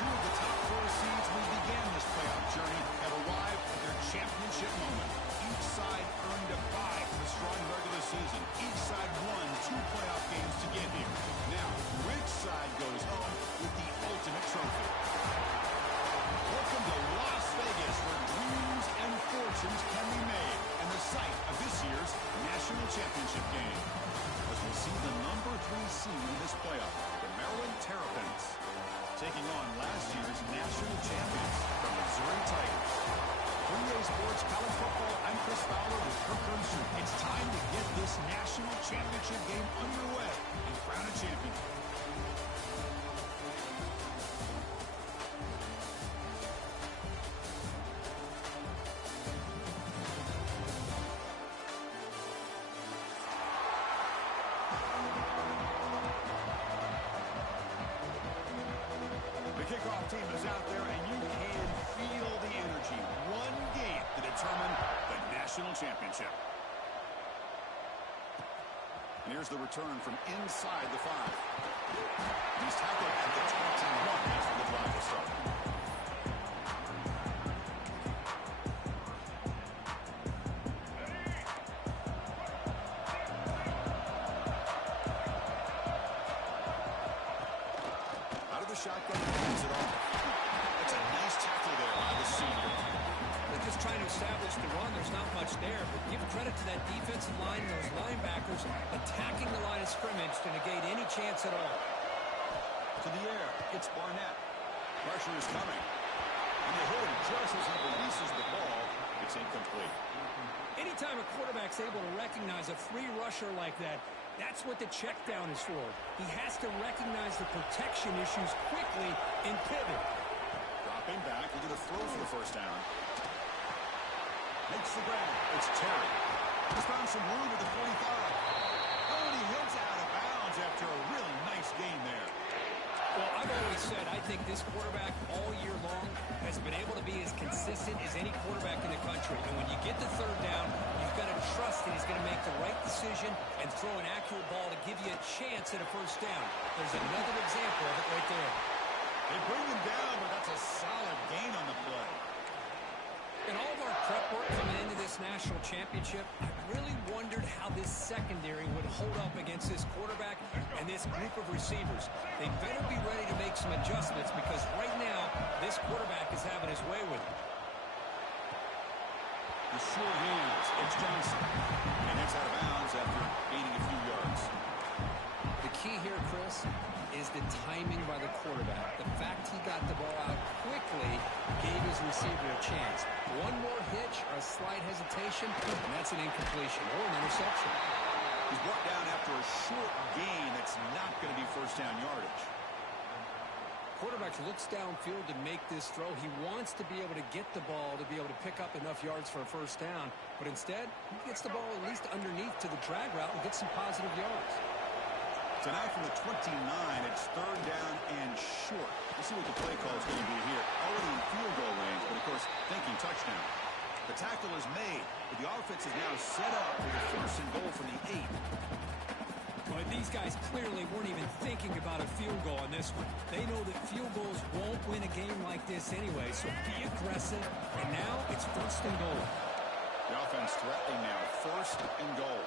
Two of the top four seeds we began this playoff journey have arrived at their championship moment. Each side earned a bye for the strong regular season. Each side won 2 playoff games to get here. Now, which side goes home with the ultimate trophy? Welcome to Las Vegas, where dreams and fortunes can be made, and the site of this year's national championship game. As we see the number 3 seed in this playoff, the Maryland Terrapins, taking on last year's national champions, the Missouri Tigers. For EA Sports College Football, I'm Chris Fowler with Kirk Herbstreit. It's time to get this national championship game underway and crown a champion. The kickoff team is out there, and you can feel the energy. One game to determine the national championship. And here's the return from inside the 5. He's tackled at the 21 after the drive will start. Out of the shotgun, hands it off. That's a nice tackle there by the senior. They're just trying to establish the run. There's not much there, but give credit to that defensive line and those linebackers attacking the line of scrimmage to negate any chance at all. To the air, it's Barnett. Pressure is coming. And they hit him just as he releases the ball. It's incomplete. Anytime a quarterback's able to recognize a free rusher like that, that's what the check down is for. He has to recognize the protection issues quickly and pivot. Dropping back, looking to throw for the first down. Makes the grab. It's Terry. He's found some room at the 45. Oh, and he heads out of bounds after a really nice gain there. Well, I've always said I think this quarterback all year long has been able to be as consistent as any quarterback in the country. And when you get the third down, you've got to trust that he's going to make the right decision and throw an accurate ball to give you a chance at a first down. There's another example of it right there. They bring him down, but that's a solid gain on the play. In all of our prep work coming into this national championship, I really wondered how this secondary would hold up against this quarterback and this group of receivers. They better be ready to make some adjustments because right now, this quarterback is having his way with it. The short hands, it's Johnson. And it's out of bounds after gaining a few yards. The key here, Chris, is the timing by the quarterback. The fact he got the ball out quickly gave his receiver a chance. One more hitch or a slight hesitation, and that's an incompletion or an interception. He's brought down after a short gain that's not going to be first down yardage. Quarterback looks downfield to make this throw. He wants to be able to get the ball to be able to pick up enough yards for a first down, but instead, he gets the ball at least underneath to the drag route and gets some positive yards. So now from the 29, it's third down and short. Let's see what the play call is going to be here. Already in field goal range, but of course, thinking touchdown. The tackle is made, but the offense is now set up for the first and goal from the 8. But these guys clearly weren't even thinking about a field goal on this one. They know that field goals won't win a game like this anyway, so be aggressive. And now it's first and goal. The offense threatening now, first and goal.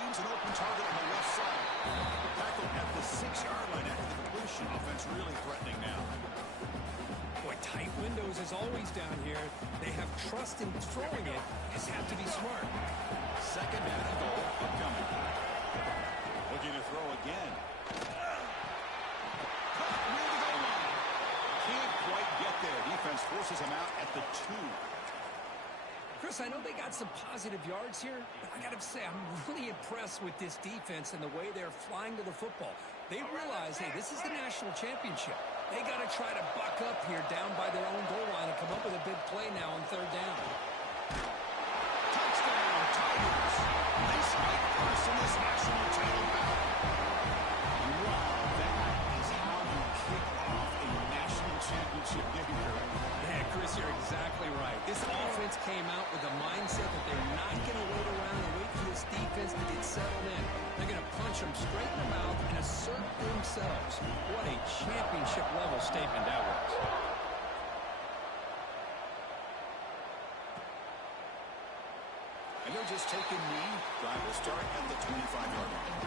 Finds an open target on the left side. Tackle at the 6-yard line after the completion. Offense really threatening now. Boy, tight windows as always down here. They have trust in throwing it. Just have to be smart. Second down and goal upcoming. Looking to throw again. Caught near the goal line. Can't quite get there. Defense forces him out at the 2. Chris, I know they got some positive yards here, but I got to say, I'm really impressed with this defense and the way they're flying to the football. They realize, hey, this is the national championship. They got to try to buck up here down by their own goal line and come up with a big play now on third down. Touchdown, Tigers. Nice Mike Purse in this national title battle. Wow, that is how you kick off a national championship game here. Yeah, Chris, you're exactly right. This offense came out with a mindset that they're not going to wait around and wait for this defense to get settled in. They're going to punch them straight in the mouth and assert themselves. What a championship statement that was. And they're just taking knee. Drive will start at the 25-yard line.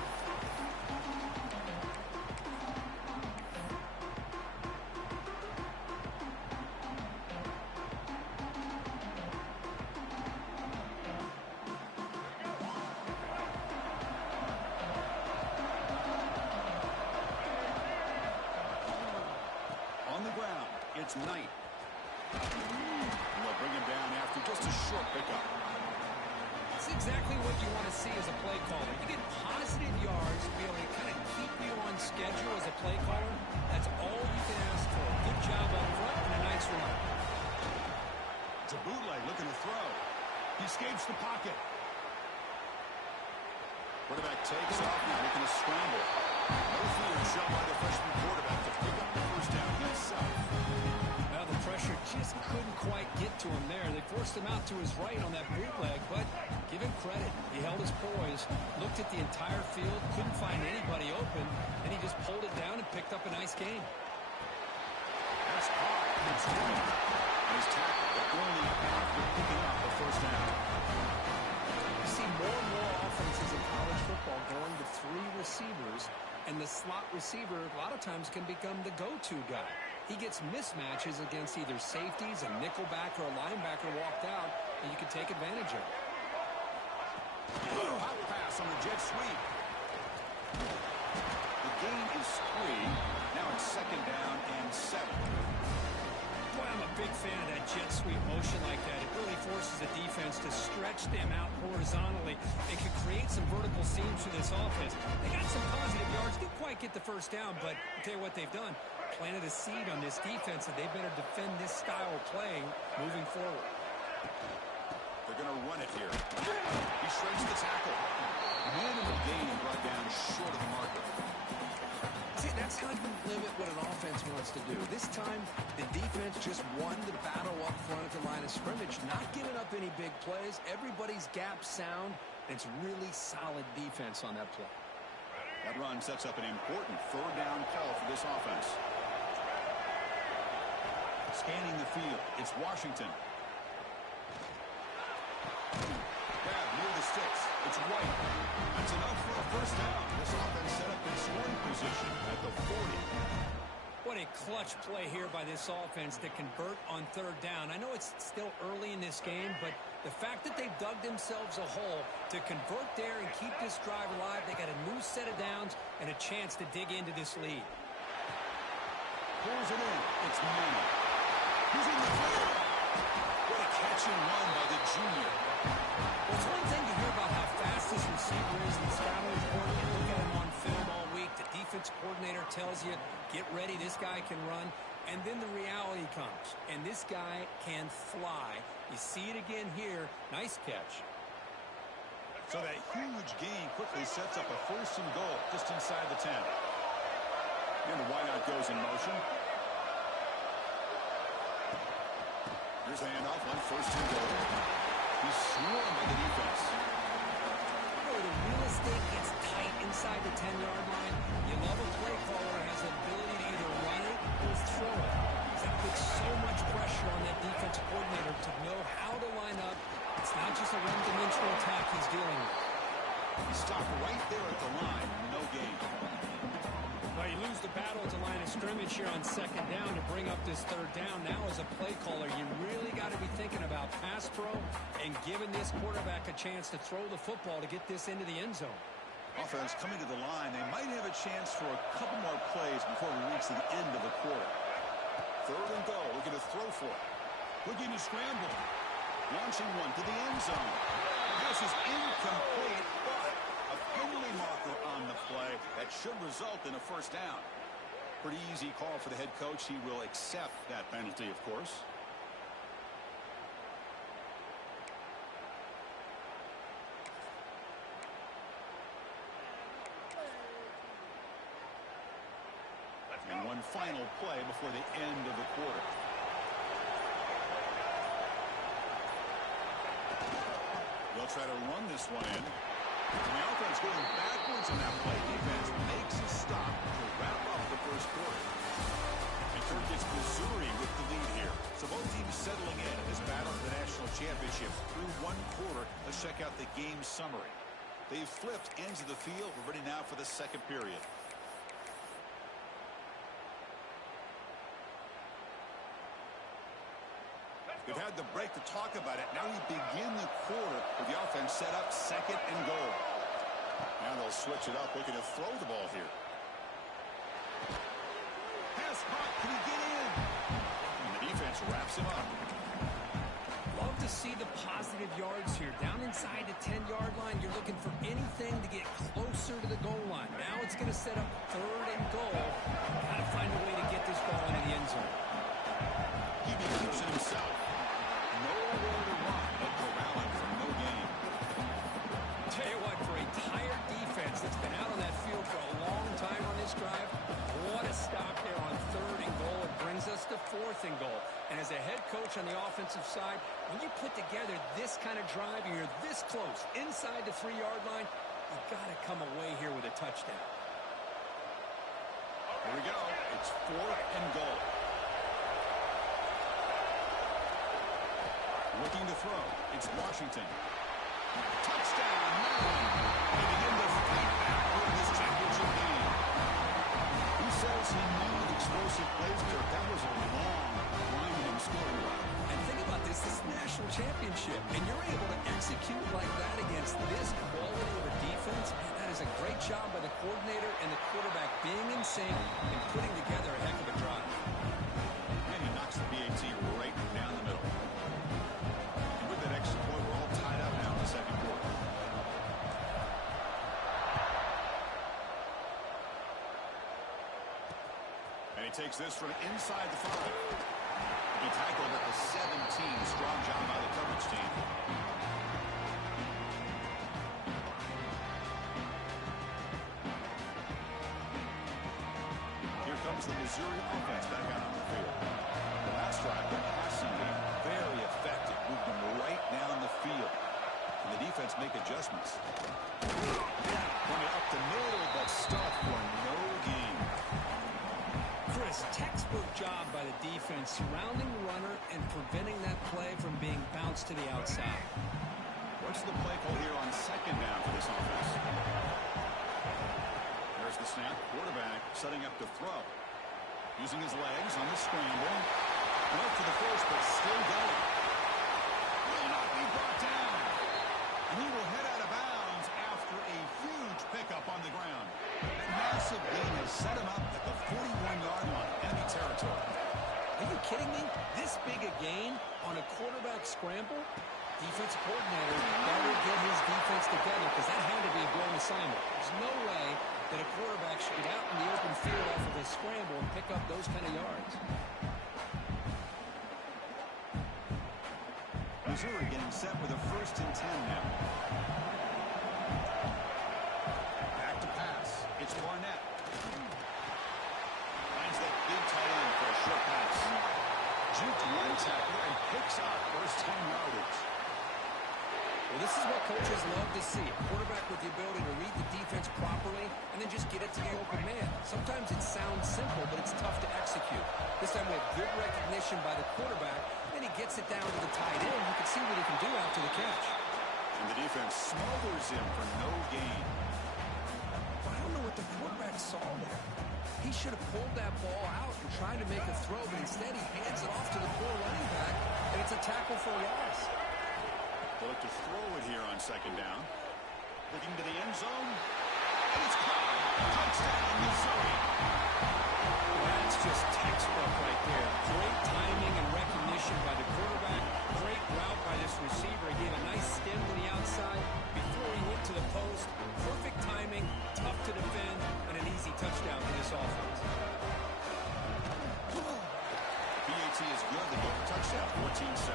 On the ground, it's Knight. And they'll bring him down after just a short pickup. That's exactly what you want to see as a play caller. You get positive yards to be able to kind of keep you on schedule as a play caller. That's all you can ask for. Good job up front and a nice run. It's a bootleg looking to throw. He escapes the pocket. Quarterback takes off and looking to scramble. No fear shown by the freshman quarterback to pick up the first down himself. Well, the pressure just couldn't quite get to him there. They forced him out to his right on that bootleg, but give him credit. He held his poise, looked at the entire field, couldn't find anybody open, and he just pulled it down and picked up a nice gain. That's caught. It's one. And he's tackled, but only after picking up the first down. You see more and more offenses in college football going to 3 receivers, and the slot receiver a lot of times can become the go-to guy. He gets mismatches against either safeties, a nickelback, or a linebacker walked out, and you can take advantage of it. Hot pass on the jet sweep. The gain is 3. Now it's second down and 7. Boy, I'm a big fan of that jet sweep motion like that. It really forces the defense to stretch them out horizontally and can create some vertical seams for this offense. They got some positive yards. Didn't quite get the first down, but I'll tell you what they've done. Planted a seed on this defense, and they better defend this style of playing moving forward. They're going to run it here. He shreds the tackle. Minimal gain brought down short of the marker. See, that's how you limit what an offense wants to do. This time, the defense just won the battle up front at the line of scrimmage, not giving up any big plays. Everybody's gap sound, and it's really solid defense on that play. That run sets up an important third down call for this offense. Scanning the field, it's Washington. Grab near the sticks. It's White. That's enough for a first down. This offense set up in scoring position at the 40. What a clutch play here by this offense to convert on third down. I know it's still early in this game, but the fact that they've dug themselves a hole to convert there and keep this drive alive, they got a new set of downs and a chance to dig into this lead. Pulls it in. It's Manning. He's in the clear. What a catch and run by the junior. Well, it's one thing to hear about how fast this receiver is in the scouting report. You look at him on film all week. The defense coordinator tells you, get ready, this guy can run. And then the reality comes. And this guy can fly. You see it again here. Nice catch. So that huge gain quickly sets up a first and goal just inside the 10. And the wideout goes in motion. Here's the handoff on first and goal. He's swarmed by the defense. Boy, the real estate gets tight inside the 10-yard line. You love a play caller who has the ability to either run it or throw it. That puts so much pressure on that defensive coordinator to know how to line up. It's not just a one-dimensional attack he's dealing with. He stopped right there at the line. No gain. Well, you lose the battle at the line of scrimmage here on second down to bring up this third down. Now as a play caller, you really got to be thinking about pass pro and giving this quarterback a chance to throw the football to get this into the end zone. Offense coming to the line. They might have a chance for a couple more plays before we reach the end of the quarter. Third and goal. Looking to throw for it. Looking to scramble. Launching one to the end zone. This is incomplete, but a penalty marker on the play that should result in a first down. Pretty easy call for the head coach. He will accept that penalty, of course. And one final play before the end of the quarter. They'll try to run this one in. And the offense going backwards in that play. Defense makes a stop to wrap up the first quarter. And settling in this battle for the national championship. Through one quarter, let's check out the game summary. They've flipped ends of the field. We're ready now for the second period. We've had the break to talk about it. Now we begin the quarter with the offense set up, second and goal. Now they'll switch it up, looking to throw the ball here. Pass caught. Can he get in? And the defense wraps him up. Love to see the positive yards here. Down inside the 10-yard line, you're looking for anything to get closer to the goal line. Now it's going to set up third and goal. Got to find a way to get this ball into the end zone. He believes in himself. Nowhere to run, but corralling for no gain. Tell you what, for a tired defense that's been out on that field for a long time on this drive, what a stop there on third and goal. It brings us to fourth and goal. And as a head coach on the offensive side, when you put together this kind of drive and you're this close inside the 3-yard line, you've got to come away here with a touchdown. Here we go. It's fourth and goal. Looking to throw. It's Washington. Touchdown. They begin to fight back for this championship game. Who says he needed explosive plays, Kirk? That was a long, winding scoring run. And think about this. This is a national championship. And you're able to execute like that against this quality of a defense. Man, that is a great job by the coordinator and the quarterback being in sync and putting together a heck of a drive. And he knocks the PAT right down the middle. Extra point, we're all tied up now in the second quarter. And he takes this from inside the 5. He tackled at the 17. Strong job by the coverage team. Here comes the Missouri offense back out on the field. The last drive, the passing game, very effective. Moved them right down the field. And the defense make adjustments. Coming up the middle, but stuffed for no gain. Chris, textbook job by the defense surrounding the runner and preventing that play from being bounced to the outside. What's the play call here on second down for this offense? There's the snap. Quarterback setting up to throw. Using his legs on the scramble. Went for the first, but still going. Will not be brought down. And he will head out of bounds after a huge pickup on the ground. That massive gain has set him up at the 41-yard line, enemy territory. Are you kidding me? This big a gain on a quarterback scramble? Defensive coordinator better get his defense together because that had to be a blown assignment. There's no way that a quarterback should get out in the open field off of a scramble and pick up those kind of yards. Missouri getting set with a 1st and 10 now. Back to pass. It's Barnett. Finds that big tight end for a short pass. Juked one tackler and picks up first 10 yardage. Well, this is what coaches love to see. A quarterback with the ability to read the defense properly and then just get it to the open man. Sometimes it sounds simple, but it's tough to execute. This time we have good recognition by the quarterback. Then he gets it down to the tight end. You can see what he can do after the catch. And the defense smothers him for no gain. But I don't know what the quarterback saw there. He should have pulled that ball out and tried to make a throw, but instead he hands it off to the poor running back, and it's a tackle for a loss. They'll look to throw it here on second down. Looking to the end zone. And it's caught. Touchdown, Missouri. Well, that's just textbook right there. Great timing and recognition by the quarterback. Great route by this receiver. He gave a nice stem to the outside before he went to the post. Perfect timing, tough to defend, and an easy touchdown for this offense. PAT is good. They go for touchdown, 14-7.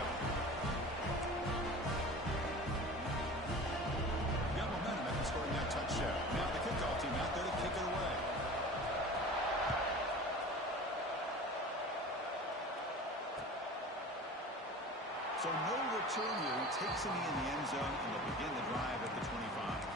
Got momentum after scoring that touchdown. Now the kickoff team out there to kick it away. So no return here. He takes it in the end zone, and they'll begin the drive at the 25.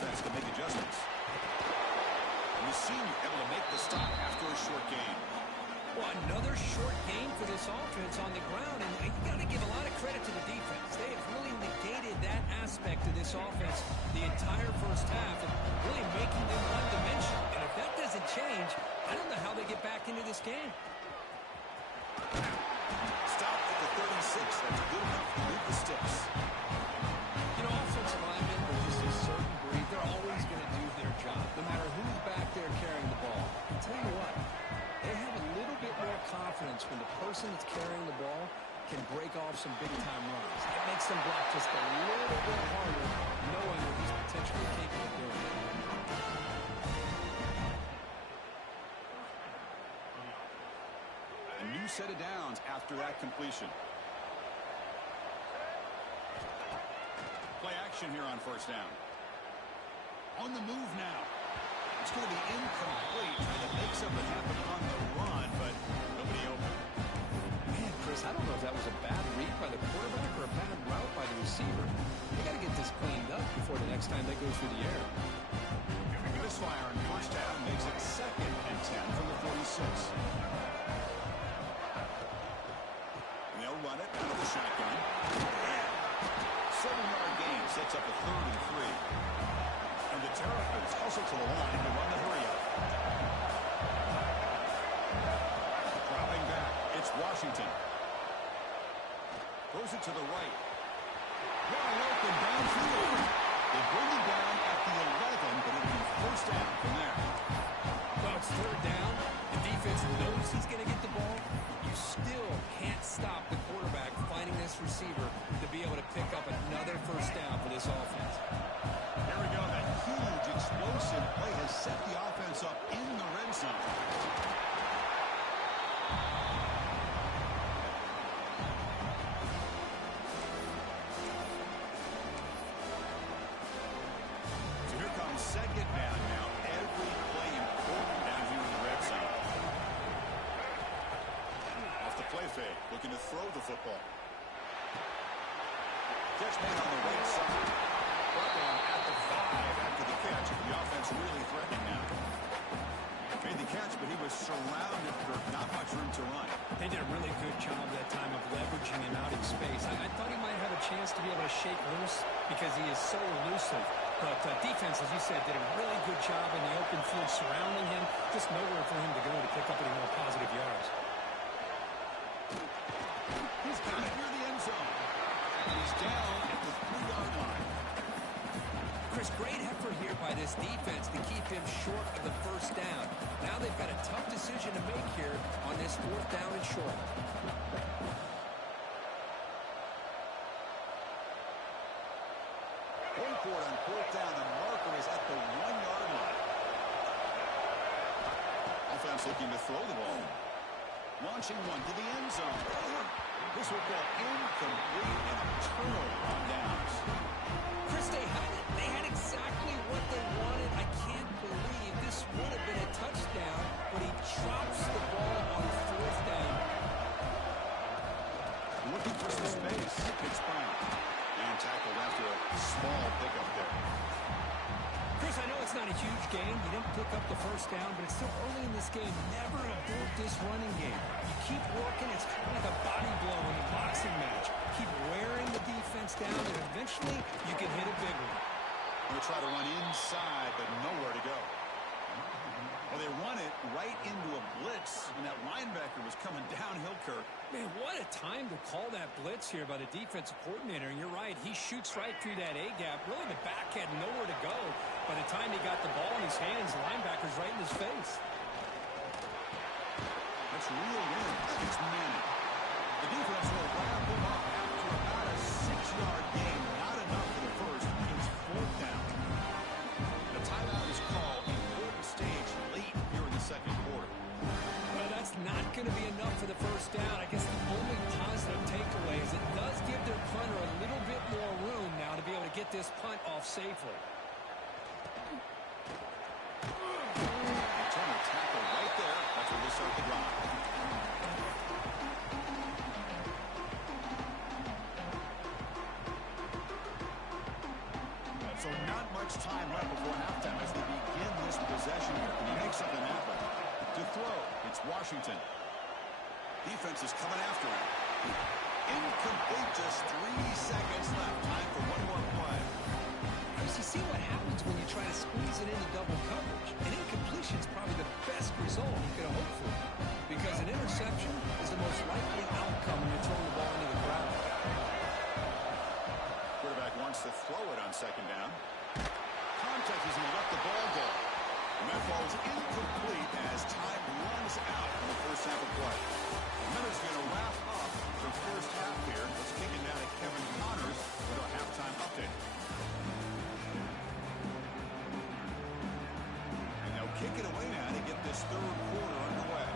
defense to make adjustments. And the senior able to make the stop after a short gain. Well, another short gain for this offense on the ground, and you got to give a lot of credit to the defense. They have really negated that aspect of this offense the entire first half, and really making them one-dimensional. And if that doesn't change, I don't know how they get back into this game. Stop at the 36. That's good enough to move the sticks. You know, offensive linemen are just a certain breed. They're always going to do their job, no matter who's back there carrying the ball. I'll tell you what, they have a little bit more confidence when the person that's carrying the ball can break off some big-time runs. It makes them block just a little bit harder, knowing what he's potentially capable of doing. A new set of downs after that completion. Play action here on first down. On the move now. It's going to be incomplete. Trying to make something happen on the run, but nobody open. Man, Chris, I don't know if that was a bad read by the quarterback or a bad route by the receiver. They got to get this cleaned up before the next time they go through the air. Misfire on first down makes it 2nd and 10 from the 46. And they'll run it out of the shotgun. 7-yard gain sets up a 3rd and 3. And the Terrapins also to the line to run the hurry-up. Dropping back, it's Washington. Throws it to the right. Wide open downfield. They bring him down at the 11, but it'll be first down from there. Well, it's 3rd down. The defense knows he's going to get the ball. You still can't stop the quarterback finding this receiver to be able to pick up another first down for this offense. There we go. That huge explosive play has set the offense up in the red zone. So here comes 2nd down now. Every play important down here in the red zone. Off the play fake, looking to throw the football. Catch made on the right side. Brought down at the 5 after the catch. The offense really threatening now. Made the catch, but he was surrounded for not much room to run. They did a really good job that time of leveraging him out in space. I thought he might have a chance to be able to shake loose because he is so elusive. But defense, as you said, did a really good job in the open field surrounding him. Just nowhere for him to go to pick up any more positive yards. He's got it near the end zone. And he's down at the 3-yard line. Chris, great effort here by this defense to keep him short of the first down. Now they've got a tough decision to make here on this 4th down and short. Going for it on 4th down. The marker is at the 1-yard line. Offense looking to throw the ball. Launching one to the end zone. This will go incomplete and a turnover on downs. Chris, they had exactly what they wanted. I can't believe this would have been a touchdown, but he drops the ball on 4th down. Looking for some space. It's Brown. And tackled after a small pickup there. Chris, I know it's not a huge game. You didn't pick up the first down, but it's still early in this game. Never abort this running game. You keep working. It's kind of like a body blow in a boxing match. Keep wearing the defense down, and eventually you can hit a big one. Going to try to run inside, but nowhere to go. Well, they run it right into a blitz, and that linebacker was coming downhill, Kirk. Man, what a time to call that blitz here by the defensive coordinator. And you're right, he shoots right through that A-gap. Really, the back had nowhere to go. By the time he got the ball in his hands, the linebacker's right in his face. That's reeled in. It's Manning. The defense will wrap him up after about a 6-yard gain. Not enough for the first. It's 4th down. The timeout is called. Important stage late here in the 2nd quarter. Well, that's not going to be enough for the first down. I guess the only positive takeaway is it does give their punter a little bit more room now to be able to get this punt off safely. Turner tackle right there. That's where they start the drive. So not much much time left before halftime as they begin this possession here. Can he make something happen? To throw, it's Washington. Defense is coming after him. Incomplete, just 3 seconds left. Time for one more play. Chris, you see what happens when you try to squeeze it into double coverage. An incompletion is probably the best result you could hope for, because an interception is the most likely outcome when you're throwing the ball into the ground. Quarterback wants to throw it on second down. Contact as he let the ball go. And that ball is incomplete as time runs out in the first half of play. Minutes going to wrap up the first half here. Let's kick it now to Kevin Connors with our halftime update. And they'll kick it away now to get this third quarter underway.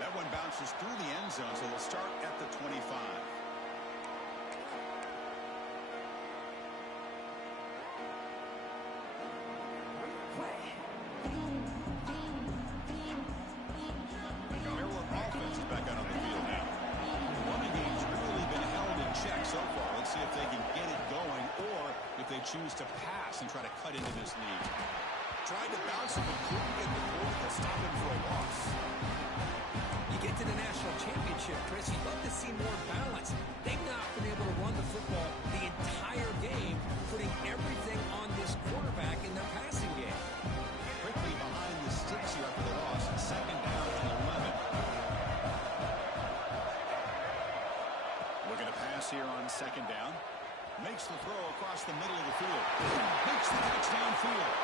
That one bounces through the end zone, so they'll start at the 25. Maryland offense is back out on the field now. The running game's really been held in check so far. Let's see if they can get it going or if they choose to pass and try to cut into this lead. Tried to bounce him, but couldn't get the quarter to stop him for a loss. You get to the national championship, Chris, you'd love to see more balance. They've not been able to run the football the entire game, putting everything on this quarterback in their passing game. Quickly behind the sticks here after the loss. Second down and 11. Looking to pass here on second down. Makes the throw across the middle of the field. Makes the catch downfield.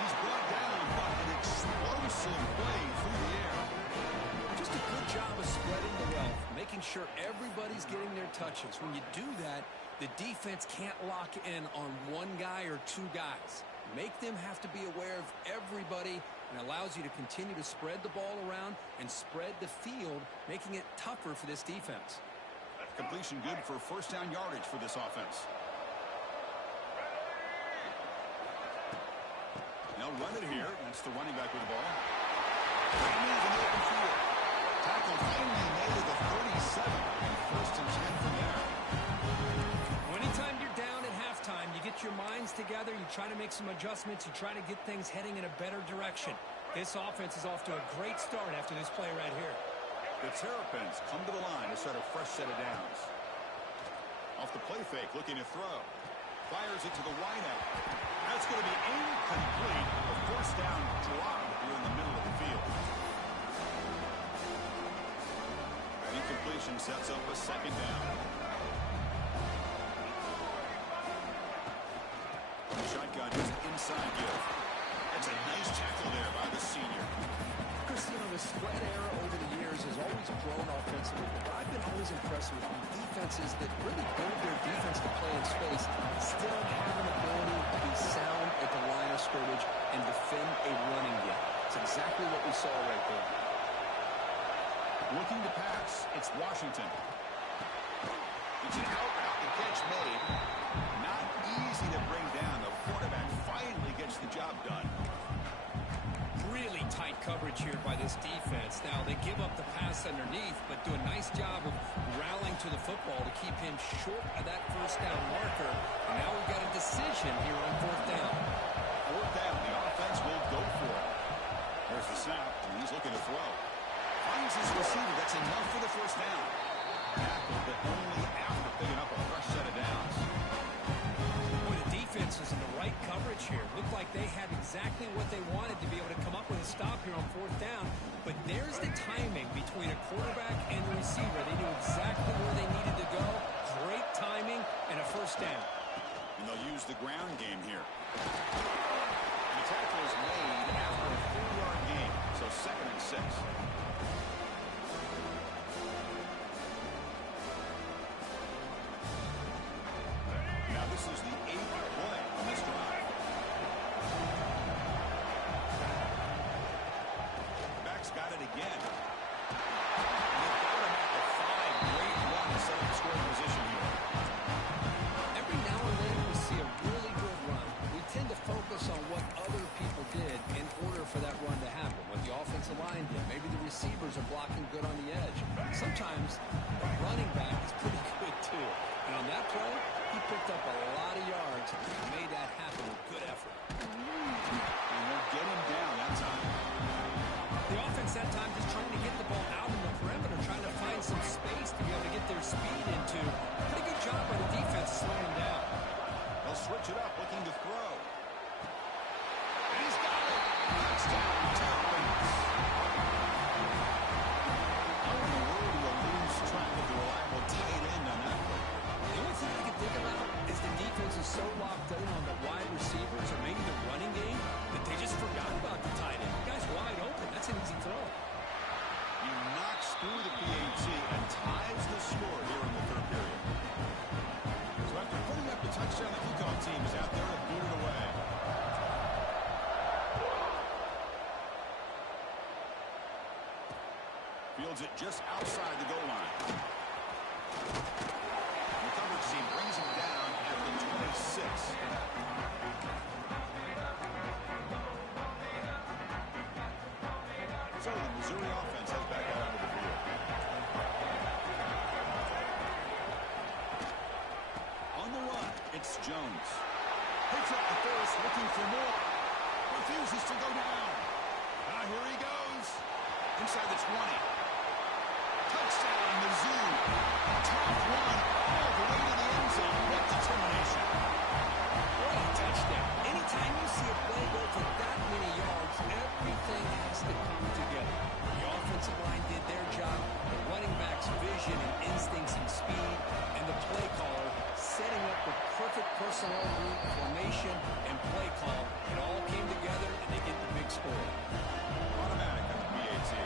He's brought down, but an explosive play through the air. Just a good job of spreading the wealth, making sure everybody's getting their touches. When you do that, the defense can't lock in on one guy or two guys. Make them have to be aware of everybody, and allows you to continue to spread the ball around and spread the field, making it tougher for this defense. Completion good for first down yardage for this offense. They'll run it here. That's the running back with the ball. Great move in the open field. Tackle finally made at the 37. And first and 10 from there. Anytime you're down at halftime, you get your minds together, you try to make some adjustments, you try to get things heading in a better direction. This offense is off to a great start after this play right here. The Terrapins come to the line to start a fresh set of downs. Off the play fake, looking to throw. Fires it to the wideout. That's going to be incomplete. A first down drop here in the middle of the field. That incompletion sets up a second down. Shotgun just inside give. That's a nice tackle there by the senior. Chris, you know, the spread era over the years has always grown offensively, but I've been always impressed with defenses that really build their defense to play in space, still have an ability to be sound at the line of scrimmage and defend a running game. It's exactly what we saw right there. Looking to pass, it's Washington. It's an out route, the catch made. Not easy to bring down. The quarterback finally gets the job done. Really tight coverage here by this defense. Now, they give up the pass underneath, but do a nice job of rallying to the football to keep him short of that first down marker. And now we've got a decision here on fourth down. Fourth down, the offense will go for it. There's the snap, and he's looking to throw. Finds his receiver. That's enough for the first down. Tackled, but only after picking up a fresh set of downs. Boy, the defense is in the right coverage here. Looked like they had exactly what they wanted to be able to come up with a stop here on fourth down. But there's the timing between a quarterback and the receiver. They knew exactly where they needed to go. Great timing and a first down. And they'll use the ground game here. The tackle is made after a 4-yard gain. So second and 6. Now this is the 8th play on this drive. Back's got it again. And they've got him at the 5. Great run to set up the scoring position here. Every now and then we see a really good run. We tend to focus on what other people did in order for that run to happen. What the offensive line did. Maybe the receivers are blocking good on the edge. sometimes a running back is pretty good too. And on that play, he picked up a lot of yards and made that happen with good effort. And they'll get him down that time. The offense that time just trying to get the ball out in the perimeter, trying to find some space to be able to get their speed into. Pretty good job by the defense slowing him down. They'll switch it up, looking to throw. And he's got it. Touchdown, Cowboys. How in the world do you lose track of the reliable tight end on that play? The only thing I can think about is the defense is so locked in on the wide receivers or maybe the running game that they just forgot about the tight end. The guy's wide open. That's an easy throw. He knocks through the PAT and ties the score here in the third period. So after putting up the touchdown, the kickoff team is out there to boot it away. Fields it just outside the goal line. The coverage team brings him down at the 26. So the Missouri offense heads back out onto the field. On the run, it's Jones. Picks up the first, looking for more. Refuses to go down. Here he goes. Inside the 20. Touchdown, Mizzou. Top one all the way to the end zone. What determination. What a touchdown. Anytime you see a play go for that many yards, everything has to come together. The offensive line did their job, the running back's vision and instincts and speed, and the play caller setting up the perfect personnel route, formation, and play call. It all came together, and they get the big score. Automatic on the PAT.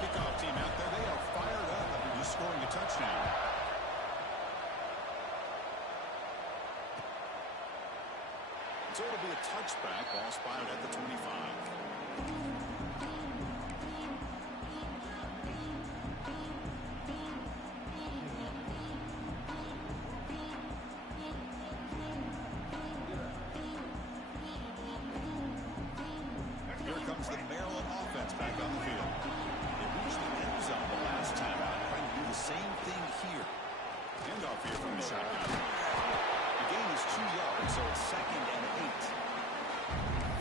Kickoff team out there, they are fired up after just scoring a touchdown. So it'll be a touchback, ball spotted at the 25. Here comes the Maryland offense back on the field. They reached the end zone the last time out, trying to do the same thing here. Handoff here from the shotgun. The gain is 2 yards, so it's 2nd and 8.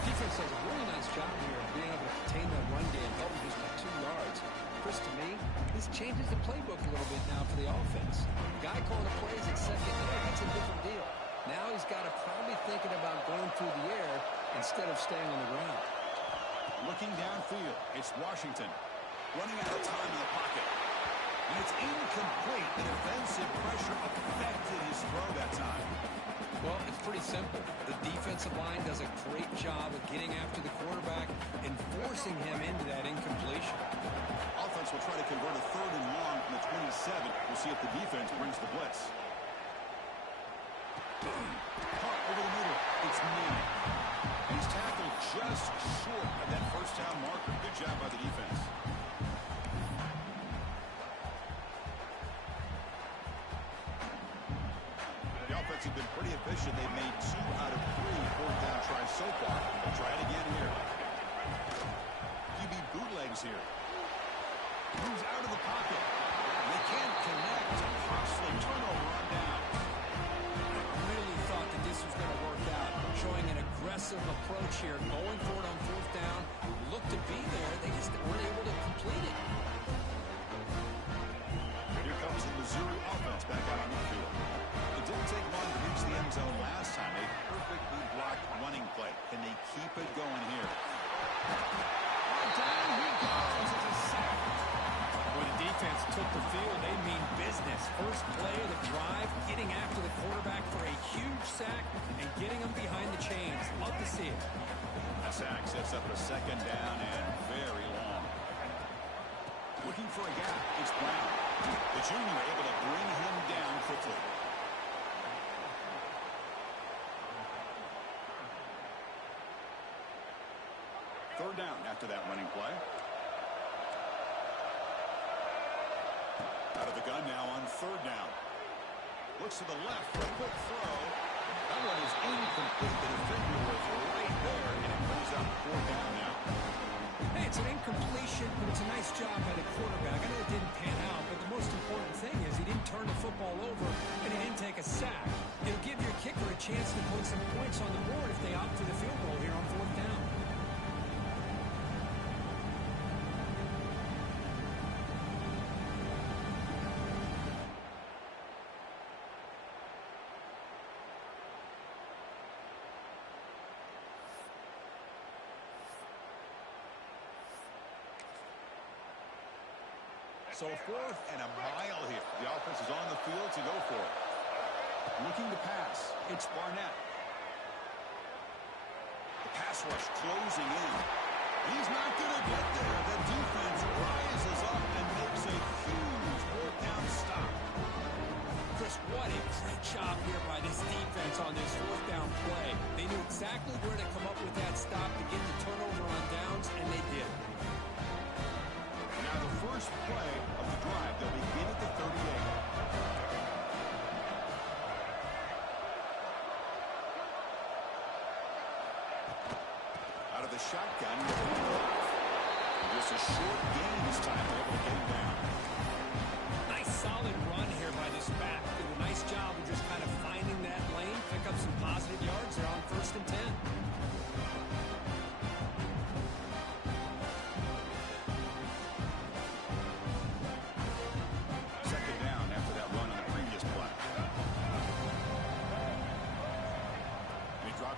Defense does a really nice job here of being able to contain that run game, help them just by 2 yards. Chris, to me, this changes the playbook a little bit now for the offense. The guy calling the plays at second, that's a different deal. Now he's got to probably thinking about going through the air instead of staying on the ground. Looking downfield, it's Washington. Running out of time in the pocket. And it's incomplete. The defensive pressure affected his throw that time. Well, it's pretty simple. The defensive line does a great job of getting after the quarterback and forcing him into that incompletion. Offense will try to convert a 3rd and long from the 27. We'll see if the defense brings the blitz. Caught over the middle. It's Manning. He's tackled just short of that first down marker. Good job by the defense. The offense has been pretty efficient. They've made 2 out of 3 4th down tries so far. They'll try it again here. QB bootlegs here. Moves out of the pocket. They can't connect. A costly turnover on downs. Really thought that this was going to work out. Showing an aggressive approach here, going for it on 4th down. Looked to be there. They just weren't able to complete it. Here comes the Missouri offense back out on the field. It didn't take long to reach the end zone last time. A perfectly blocked running play. Can they keep it going here? Down he goes. It's a sack. When the defense took the field, they mean business. First play of the drive, getting after the quarterback for a huge sack and getting him behind the chains. Love to see it. A sack sets up a 2nd down and very long. Looking for a gap. It's Brown. The junior able to bring him down quickly. Third down after that running play. Out of the gun now on 3rd down. Looks to the left for a quick throw. That one is incomplete. The defender was right there, and it brings up 4th down now. Hey, it's an incompletion, but it's a nice job by the quarterback. I know it didn't pan out, but the most important thing is he didn't turn the football over and he didn't take a sack. It'll give your kicker a chance to put some points on the board if they opt for the field goal here on 4th down. So 4th and a mile here. The offense is on the field to go for it. Looking to pass. It's Barnett. The pass rush closing in. He's not going to get there. The defense rises up and makes a huge 4th down stop. Chris, what a great job here by this defense on this 4th down play. They knew exactly where to come up with that stop to get the turnover on downs, and they did. Now the first play of the drive, they'll begin at the 38. Out of the shotgun. Just a short gain this time. They're able to get him down. Nice solid run here by this back. Did a nice job of just kind of finding that lane, pick up some positive yards there on 1st and 10.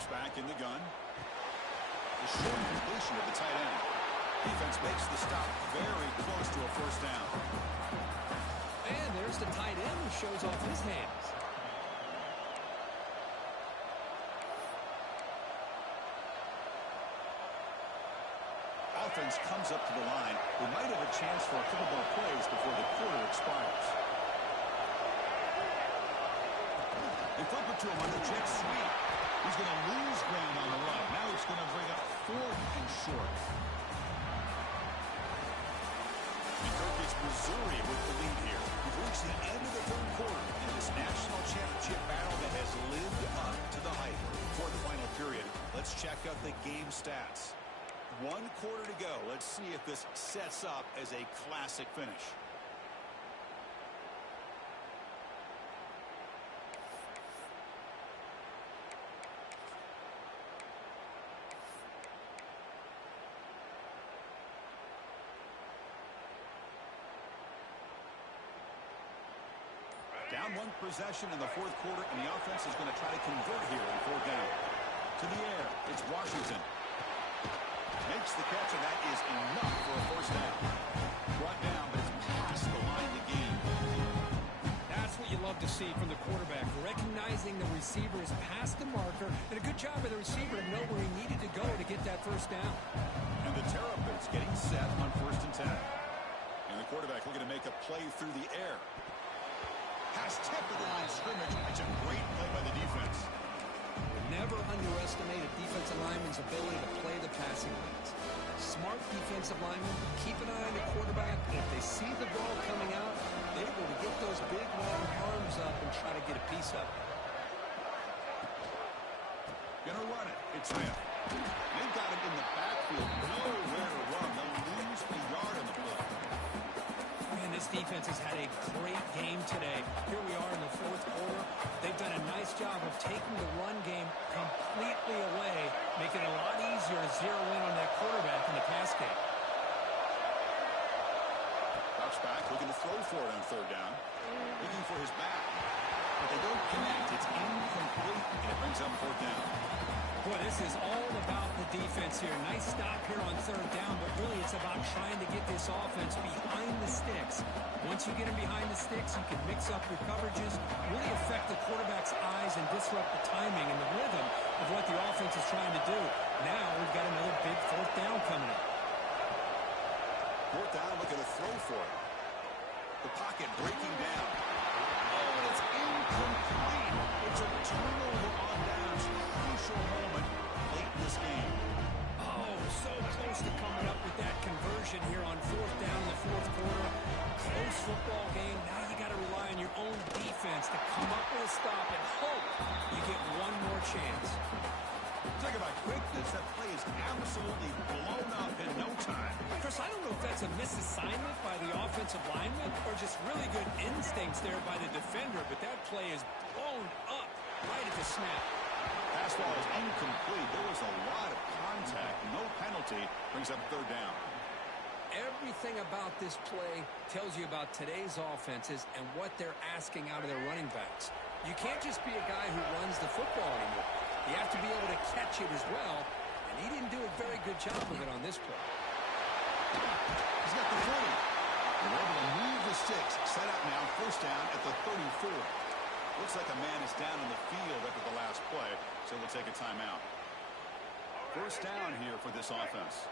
Back in the gun. The short completion of the tight end. Defense makes the stop very close to a 1st down. And there's the tight end who shows off his hands. Offense comes up to the line. We might have a chance for a couple more plays before the quarter expires. They flip it to him on the jet sweep. He's going to lose ground on the run. Now he's going to bring up 4th and short. It's Missouri with the lead here. We've reached the end of the 3rd quarter in this national championship battle that has lived up to the hype. For the final period, let's check out the game stats. 1 quarter to go. Let's see if this sets up as a classic finish. Down 1 possession in the 4th quarter, and the offense is going to try to convert here in 4th down. To the air, it's Washington. Makes the catch, and that is enough for a 1st down. Brought down, but it's past the line to gain. That's what you love to see from the quarterback, recognizing the receiver is past the marker, and a good job by the receiver to know where he needed to go to get that 1st down. And the Terrapins getting set on 1st and 10. And the quarterback looking to make a play through the air. Pass tip of the line scrimmage. It's a great play by the defense. Never underestimate a defensive lineman's ability to play the passing lanes. Smart defensive linemen keep an eye on the quarterback, and if they see the ball coming out, they're able to get those big, long arms up and try to get a piece of it. Gonna run it. It's Smith. They've got him in the backfield. Nowhere to run. They'll lose a yard on the play. This defense has had a great game today. Here we are in the 4th quarter. They've done a nice job of taking the run game completely away, making it a lot easier to zero in on that quarterback in the pass game. Drops back, looking to throw for it on 3rd down. Looking for his back. But they don't connect. It's incomplete, and it brings up 4th down. Boy, this is all about the defense here. Nice stop here on 3rd down, but really it's about trying to get this offense behind the sticks. Once you get them behind the sticks, you can mix up your coverages, really affect the quarterback's eyes and disrupt the timing and the rhythm of what the offense is trying to do. Now we've got another big 4th down coming up. 4th down, looking to throw for it. The pocket breaking down. Oh, and it's incomplete. It's a turnover on downs. Crucial moment late in this game. Oh, so close to coming up with that conversion here on 4th down in the 4th quarter. Close football game. Now you got to rely on your own defense to come up with a stop and hope you get one more chance. Talk about quickness. That play is absolutely blown up in no time. Chris, I don't know if that's a misassignment by the offensive lineman or just really good instincts there by the defender, but that play is blown up right at the snap. Pass ball is incomplete. There was a lot of contact. No penalty. Brings up third down. Everything about this play tells you about today's offenses and what they're asking out of their running backs. You can't just be a guy who runs the football anymore. You have to be able to catch it as well, and he didn't do a very good job of it on this play. He's got the 40. They're able to move the sticks. Set up now, first down at the 34. Looks like a man is down on the field after the last play, so we'll take a timeout. First down here for this offense.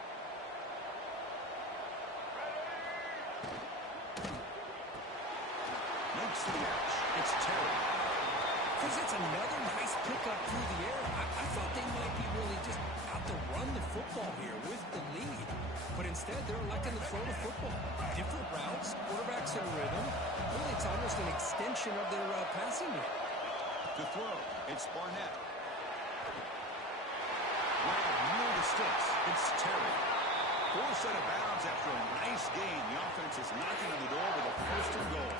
Makes the catch. It's Terry. Because it's another nice pickup through the air. I thought they might be really just out to run the football here with the lead. But instead, they're electing to throw the football. Different routes, quarterbacks in rhythm. Really, it's almost an extension of their passing game. To throw, it's Barnett. Right near the sticks, it's Terry. Forced out of bounds after a nice gain. The offense is knocking on the door with a first and goal.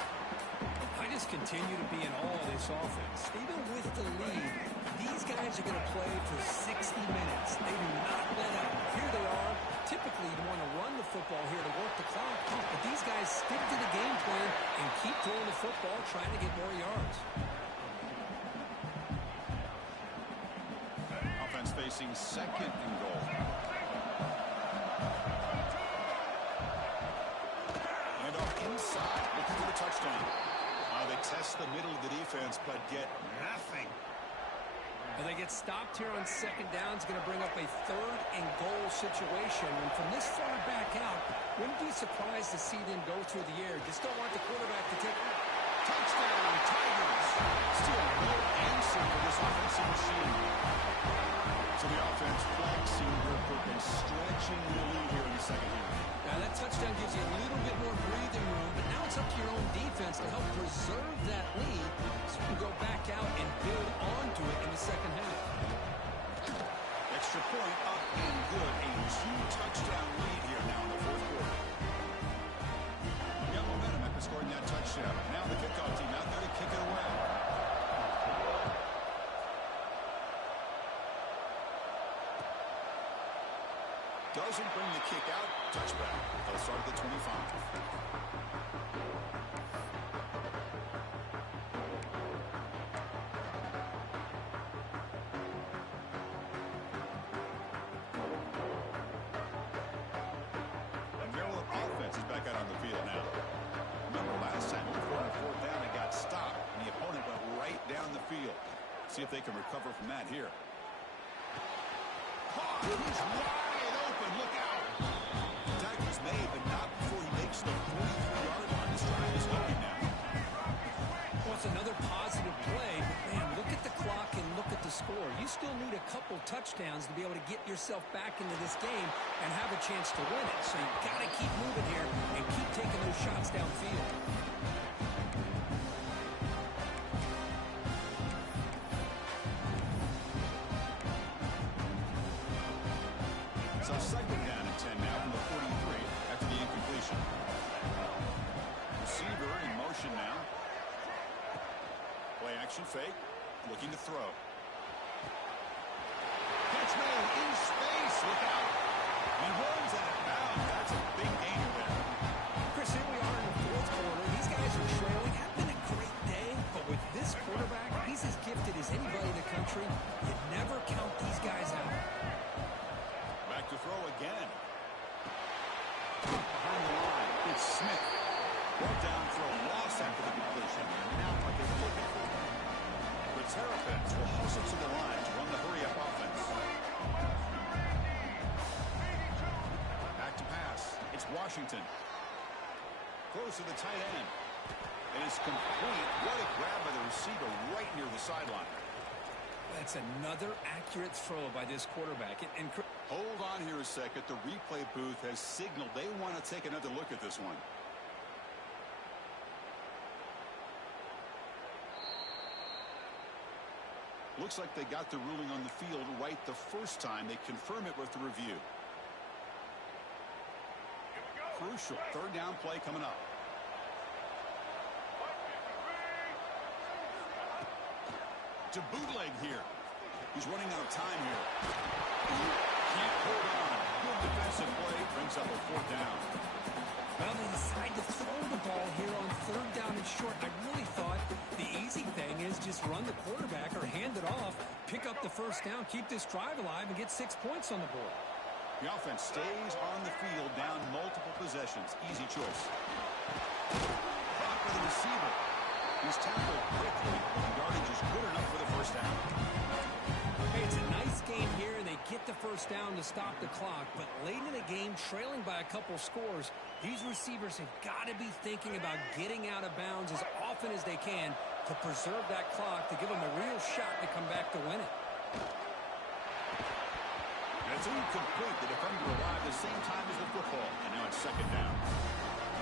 I just continue to be in awe of this offense. Even with the lead, these guys are going to play for 60 minutes. They do not let up. Here they are. Typically, you want to run the football here to work the clock. But these guys stick to the game plan and keep throwing the football, trying to get more yards. Offense facing second and goal. And off inside, looking for the touchdown. They test the middle of the defense, but get nothing. And they get stopped here on second down. It's going to bring up a third and goal situation. And from this far back out, wouldn't be surprised to see them go through the air. Just don't want the quarterback to take it. Touchdown, Tigers. Still no answer for this offensive machine. So the offense flexing real quick and stretching the lead here in the second half. Now that touchdown gives you a little bit more breathing room, but now it's up to your own defense to help preserve that lead so you can go back out and build onto it in the second half. Extra point up and good. A two-touchdown lead here now in the fourth quarter. Got momentum after scoring that touchdown. Now the kickoff team out there to kick it away. Doesn't bring the kick out. Touchback. They'll start at the 25. The Maryland offense is back out on the field now. Remember last time, before the fourth down, it got stopped, and the opponent went right down the field. See if they can recover from that here. Oh, he's wide open. Look out. The tackle's made, but not before he makes the 43-yard line. This drive is going now. Well, it's another positive play, but man, look at the clock and look at the score. You still need a couple touchdowns to be able to get yourself back into this game and have a chance to win it. So you've got to keep moving here and keep taking those shots downfield. So second down and 10 now from the 43 after the incompletion. Receiver in motion now. Play action fake. Looking to throw. Catch made in space. Look out. He runs out of bounds. That's a big gainer there. Chris, here we are in the fourth quarter. These guys are trailing. Had been a great day, but with this quarterback, he's as gifted as anybody in the country. You never count these guys out. Back to throw again. Behind the line, it's Smith. Brought down for a loss after the completion. Now what they're looking for. The Terrapins will hustle to the line to run the hurry-up offense. Back to pass. It's Washington. Close to the tight end. It is complete. What a grab by the receiver right near the sideline. That's another accurate throw by this quarterback. And hold on here a second. The replay booth has signaled they want to take another look at this one. Looks like they got the ruling on the field right the first time. They confirm it with the review. Crucial third down play coming up. To bootleg here. He's running out of time here. Can't hold on. Good defensive play. Brings up a fourth down. Well, they decide to throw the ball here on third down and short. I really thought the easy thing is just run the quarterback or hand it off, pick up the first down, keep this drive alive, and get 6 points on the board. The offense stays on the field down multiple possessions. Easy choice. Block for the receiver. He's tackled quickly, but the yardage is good enough for the first down. Hey, it's a nice game here, and they get the first down to stop the clock. But late in the game, trailing by a couple scores, these receivers have got to be thinking about getting out of bounds as often as they can to preserve that clock, to give them a real shot to come back to win it. It's incomplete. The defender arrived the same time as the football, and now it's second down.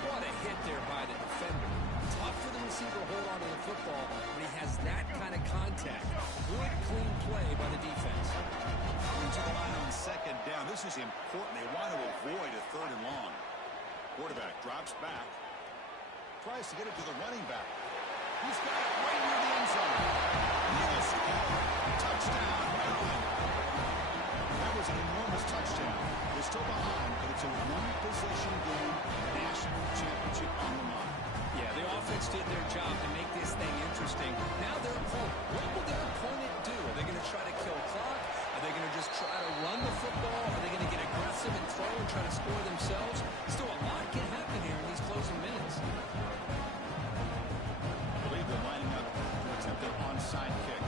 What a hit there by the defender. Tough for the receiver to hold on to the football when he has that kind of contact. Good, clean play by the defense. Coming to the line on second down. This is important. They want to avoid a third and long. Quarterback drops back. Tries to get it to the running back. He's got it right near the end zone. He'll score. Touchdown, Maryland. That was an enormous touchdown. They're still behind, but it's a one-possession game. National championship on the line. Yeah, the offense did their job to make this thing interesting. Now their opponent, what will their opponent do? Are they going to try to kill clock? Are they going to just try to run the football? Are they going to get aggressive and throw and try to score themselves? Still, a lot can happen here in these closing minutes. I believe they're lining up to attempt an onside kick.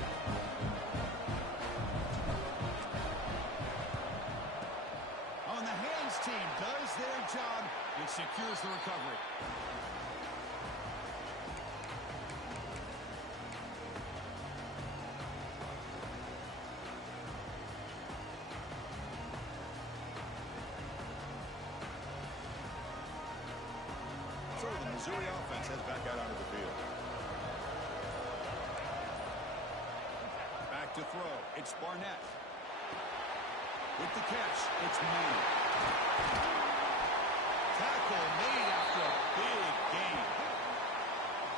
On the hands team does their job and secures the recovery. So the Missouri offense heads back out onto the field. Back to throw. It's Barnett. With the catch, it's Mooney. Tackle made after a big gain.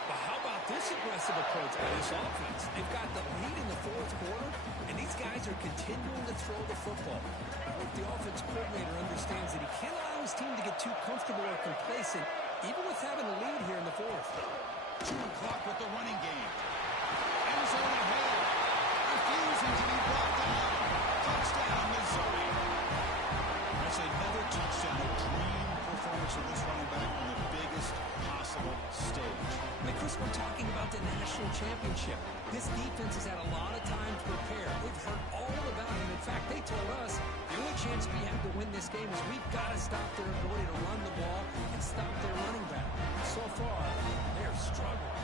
But how about this aggressive approach by this offense? They've got the lead in the fourth quarter, and these guys are continuing to throw the football. I hope the offense coordinator understands that he can't allow his team to get too comfortable or complacent, even with having a lead here in the fourth. Chewing clock with the running game. End zone ahead. Refusing to be brought down. Touchdown, Missouri. That's another touchdown. A dream performance of this running back on the biggest possible stage. Hey, Chris, we're talking about the national championship. This defense has had a lot of time to prepare. They've heard all about him. In fact, they told us the only chance we have to win this game is we've got to stop their ability to run the ball and stop their running back. So far, they're struggling.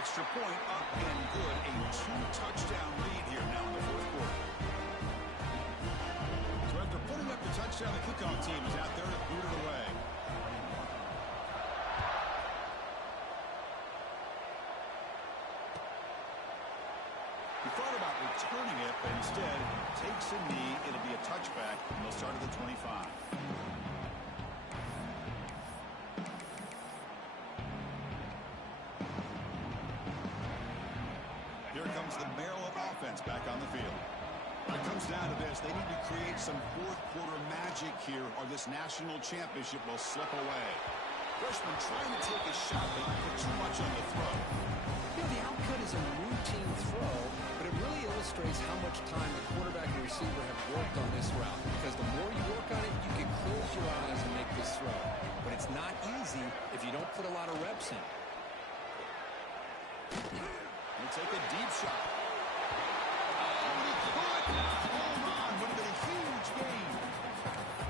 Extra point up and good. A two-touchdown lead here now in the fourth quarter. So after putting up the touchdown, the kickoff team is out there to boot it away. He thought about returning it, but instead takes a knee. It'll be a touchback, and they'll start at the 25. Here comes the Maryland offense back on the field. When it comes down to this, they need to create some fourth-quarter magic here, or this national championship will slip away. Freshman trying to take a shot, but not put too much on the throw. You know, the output is a routine throw, but it really illustrates how much time the quarterback and receiver have worked on this route. Because the more you work on it, you can close your eyes and make this throw. But it's not easy if you don't put a lot of reps in. He'll take a deep shot. Oh, he could hold on. Would have been a huge gain.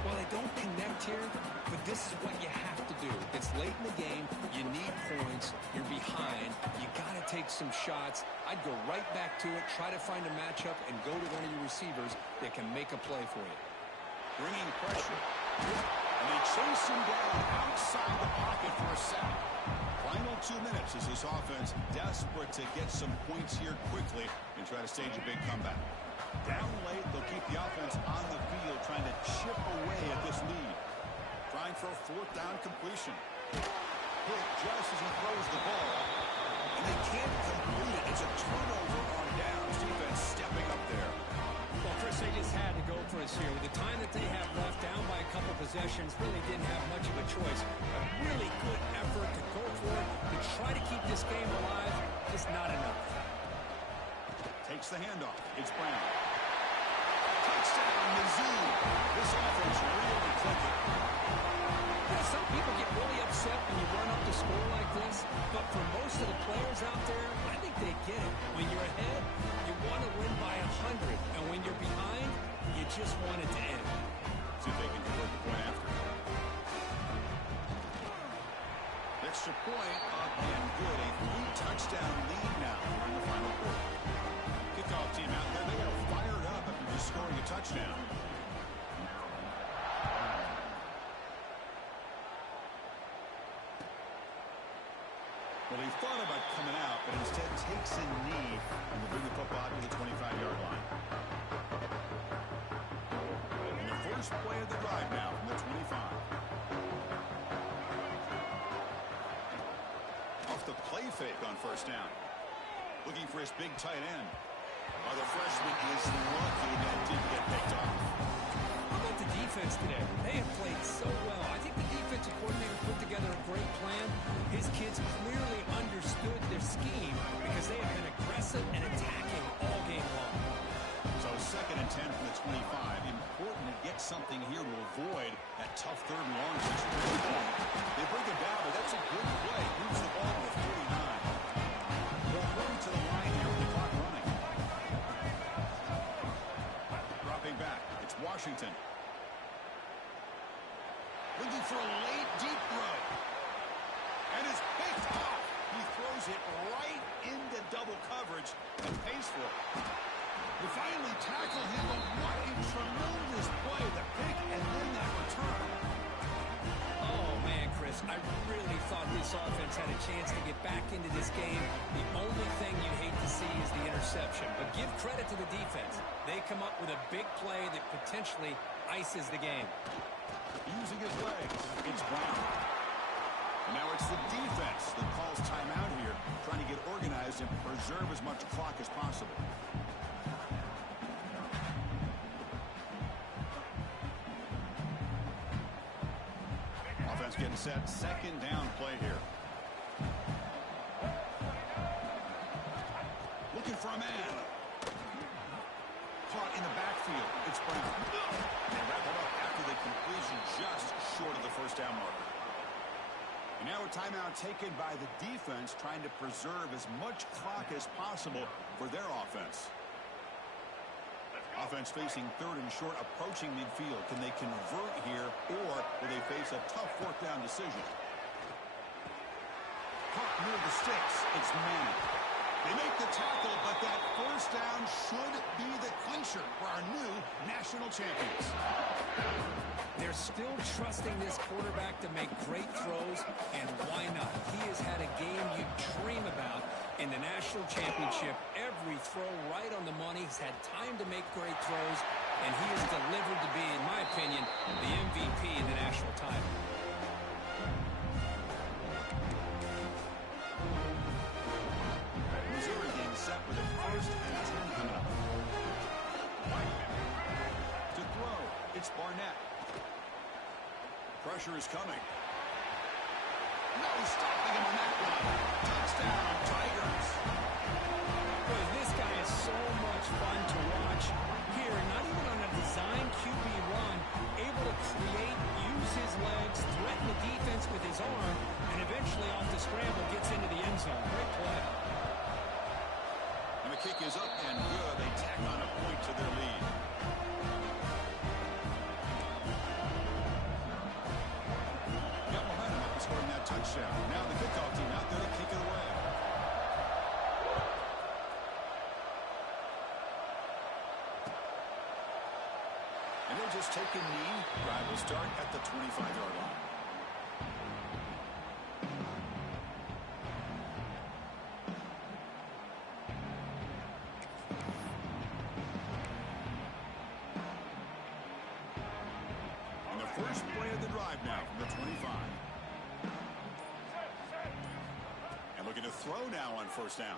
Well, they don't connect here, but this is what you have to do. It's late in the game. You need points. You're behind. You got to take some shots. I'd go right back to it, try to find a matchup, and go to one of your receivers that can make a play for you. Bringing pressure. And they chase him down outside the pocket for a sack. Final 2 minutes as this offense desperate to get some points here quickly and try to stage a big comeback. Down late, they'll keep the offense on the field trying to chip away at this lead. Trying for a 4th down completion. Hit just as he throws the ball. And they can't complete it. It's a turnover on downs. Defense stepping up there. Well, Chris, they just had to go for us here. With the time that they have left, down by a couple possessions, really didn't have much of a choice. A really good effort to go for it, to try to keep this game alive, just not enough. Takes the handoff. It's Brown. Touchdown, Mizzou. This offense really clicking. Yeah, some people get really upset when you run up the score like this, but for most of the players out there, I think they get it. When you're ahead, you want to win by 100, and when you're behind, you just want it to end. See if they can convert the point after. Extra point up and good. A 3-touchdown lead now in the final quarter. Kickoff team out there. They are fired up after just scoring a touchdown. Well, he thought about coming out, but instead takes a knee and will bring the football out to the 25-yard line. And the first play of the drive now from the 25. Off the play fake on 1st down. Looking for his big tight end. Oh, the freshman is lucky that didn't get picked off. How about the defense today? They have played so well. I think the defensive coordinator put together a great plan. His kids clearly understood their scheme because they have been aggressive and attacking all game long. So 2nd and 10 from the 25. Important to get something here to avoid that tough 3rd and long situation. They bring it down, but that's a good play. Moves the ball to the 49. They'll run to the line here with the clock running. Dropping back. It's Washington. Looking for a late deep throw. And it's picked off. He throws it right into double coverage and pays for it. They finally tackle him, but what a tremendous play. The pick and then that return. Oh, man, Chris, I really thought this offense had a chance to get back into this game. The only thing you hate to see is the interception. But give credit to the defense. They come up with a big play that potentially ices the game. Using his legs, it's Brown. And now it's the defense that calls timeout here, trying to get organized and preserve as much clock as possible. Offense getting set, 2nd down play here. Looking for a man. Caught in the backfield. It's Brown. They wrap it up after the completion just short of the 1st down marker. And now a timeout taken by the defense trying to preserve as much clock as possible for their offense. Offense facing 3rd and short, approaching midfield. Can they convert here, or will they face a tough 4th down decision? Caught near the sticks. It's Manning. They make the tackle, but that 1st down should be the clincher for our new national champions. They're still trusting this quarterback to make great throws, and why not? He has had a game you dream about in the national championship. Every throw right on the money. He's had time to make great throws, and he has delivered to be, in my opinion, the MVP in the national title. Missouri game set with a 1st and 10 coming up. To throw, it's Barnett. Pressure is coming. No stopping him on that one. Touchdown, Tigers. Boy, this guy is so much fun to watch. Here, not even on a design QB run, able to create, use his legs, threaten the defense with his arm, and eventually off the scramble gets into the end zone. Great play. And the kick is up and good. They tack on a point to their lead. Got momentum after scoring that touchdown. Now the kickoff team out there to kick it away. And they'll just take a knee. Drive will start at the 25-yard line. First play of the drive now from the 25. And looking to throw now on first down.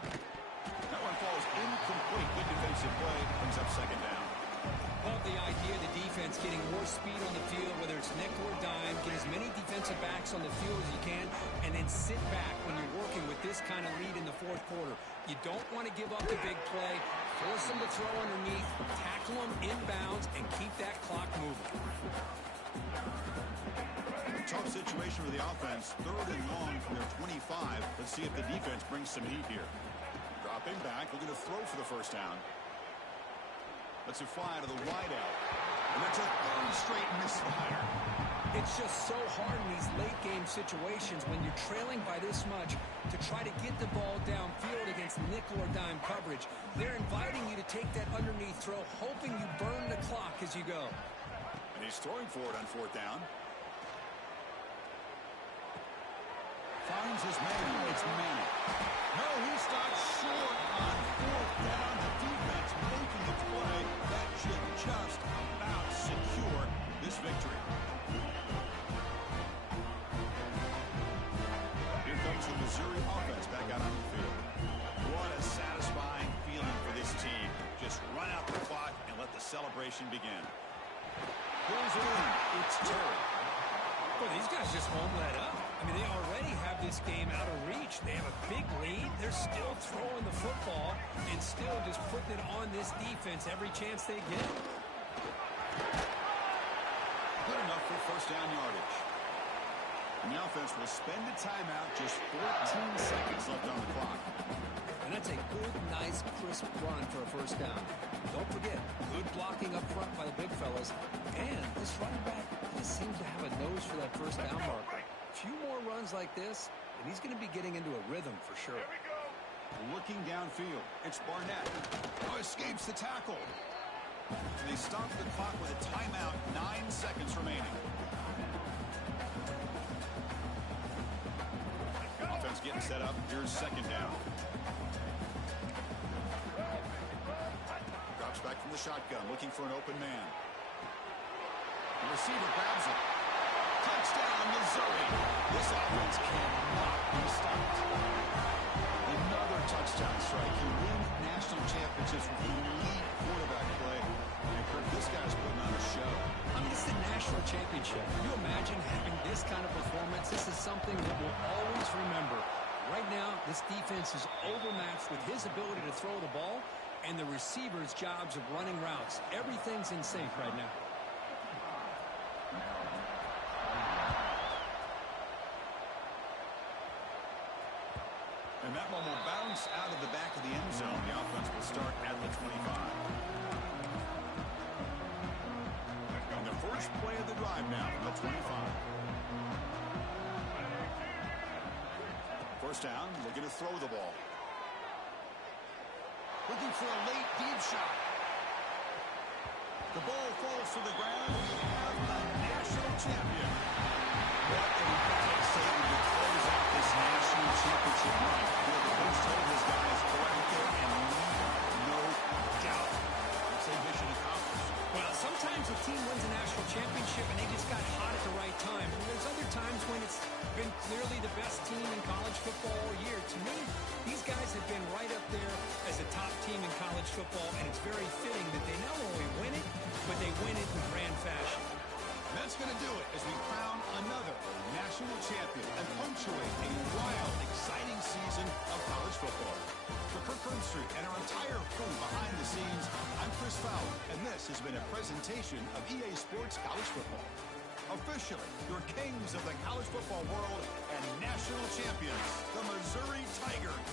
That one falls incomplete. Good defensive play. Brings up second down. Love the idea of the defense getting more speed on the field, whether it's nickel or dime. Get as many defensive backs on the field as you can, and then sit back when you're working with this kind of lead in the fourth quarter. You don't want to give up the big play. Force them to throw underneath, tackle them inbounds, and keep that clock moving. Tough situation for the offense. Third and long from their 25. Let's see if the defense brings some heat here. Dropping back, looking to throw for the first down. Let's it fly to the wideout. And that's a third straight misfire. It's just so hard in these late-game situations when you're trailing by this much to try to get the ball downfield against nickel or dime coverage. They're inviting you to take that underneath throw, hoping you burn the clock as you go. And he's throwing for it on fourth down. Finds his man. It's Manning. No, he stops short on fourth down. The defense making the play. That should just about secure this victory. Here comes the Missouri offense back out on the field. What a satisfying feeling for this team. Just run out the clock and let the celebration begin. Pulls it in. It's Terry. Well, these guys just won't let up. I mean, they already have this game out of reach. They have a big lead. They're still throwing the football and still just putting it on this defense every chance they get. Good enough for first down yardage. And the offense will spend a timeout, just 14 seconds left on the clock. And that's a good, nice, crisp run for a first down. Don't forget, good blocking up front by the big fellas. And this running back just seems to have a nose for that first down marker. A few more runs like this, and he's going to be getting into a rhythm for sure. Looking downfield, it's Barnett. Oh, escapes the tackle. And they stop the clock with a timeout, 9 seconds remaining. Offense getting set up. Here's second down. Drops back from the shotgun, looking for an open man. The receiver grabs it. Touchdown, Missouri. This offense cannot be stopped. Another touchdown strike. You win national championships with elite quarterback play. And Kirk, this guy's putting on a show. I mean, it's the national championship. Can you imagine having this kind of performance? This is something that we'll always remember. Right now, this defense is overmatched with his ability to throw the ball and the receivers' jobs of running routes. Everything's in sync right now. And that one will bounce out of the back of the end zone. The offense will start at the 25. And the first play of the drive now from the 25. First down, looking to throw the ball. Looking for a late deep shot. The ball falls to the ground. We have a national champion. What a emphatic statement to close out this national championship run. The coach told his guys, go out there and lead, no doubt. I'd say mission accomplished. Well, sometimes a team wins a national championship and they just got hot at the right time. And there's other times when it's been clearly the best team in college football all year. To me, these guys have been right up there as a top team in college football, and it's very fitting that they not only win it, but they win it in grand fashion. That's going to do it as we crown another national champion and punctuate a wild, exciting season of college football. For Kirk Herbstreit and our entire crew behind the scenes, I'm Chris Fowler, and this has been a presentation of EA Sports College Football. Officially, your kings of the college football world and national champions, the Missouri Tigers.